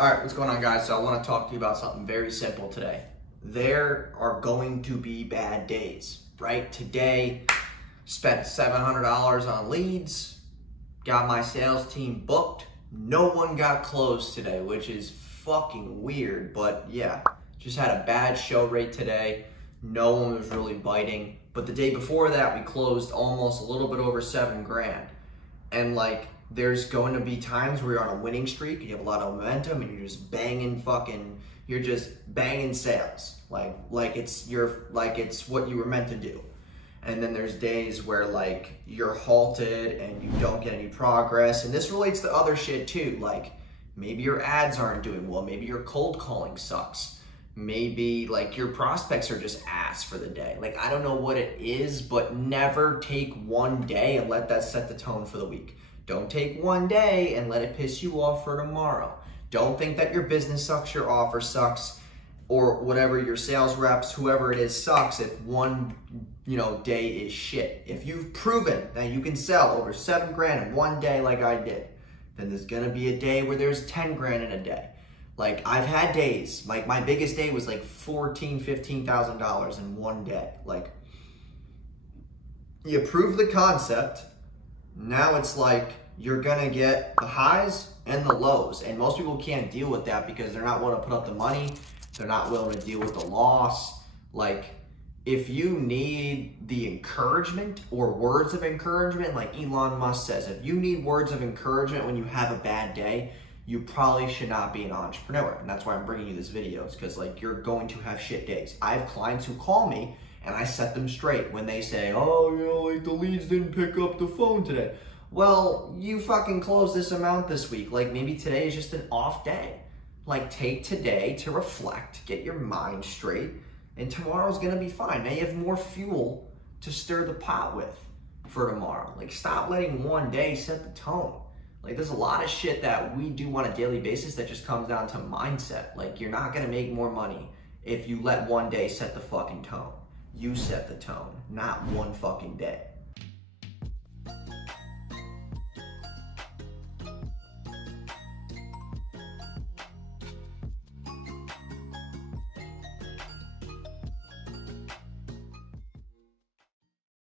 All right, what's going on, guys? So I want to talk to you about something very simple today. There are going to be bad days, right? Today, spent $700 on leads, got my sales team booked. No one got closed today, which is fucking weird, but yeah, just had a bad show rate today. No one was really biting. But the day before that, we closed almost a little bit over 7 grand. And like, there's going to be times where you're on a winning streak, you have a lot of momentum, and you're just banging sales, like it's what you were meant to do. And then there's days where like you're halted and you don't get any progress. And this relates to other shit too. Like maybe your ads aren't doing well, maybe your cold calling sucks, maybe like your prospects are just ass for the day. Like I don't know what it is, but never take one day and let that set the tone for the week. Don't take one day and let it piss you off for tomorrow. Don't think that your business sucks, your offer sucks, or whatever, your sales reps, whoever it is, sucks if one day is shit. If you've proven that you can sell over 7 grand in one day like I did, then there's gonna be a day where there's 10 grand in a day. Like I've had days, like my biggest day was like $15,000 in one day. Like you prove the concept, now it's like you're gonna get the highs and the lows, and most people can't deal with that because they're not willing to put up the money, they're not willing to deal with the loss. Like if you need the encouragement or words of encouragement, like Elon Musk says, if you need words of encouragement when you have a bad day, you probably should not be an entrepreneur. And that's why I'm bringing you this video, is because like you're going to have shit days. I have clients who call me and I set them straight when they say, oh, like the leads didn't pick up the phone today. Well, you fucking closed this amount this week. Like maybe today is just an off day. Like take today to reflect, get your mind straight, and tomorrow's gonna be fine. Now you have more fuel to stir the pot with for tomorrow. Like stop letting one day set the tone. Like there's a lot of shit that we do on a daily basis that just comes down to mindset. Like you're not gonna make more money if you let one day set the fucking tone. You set the tone, not one fucking day.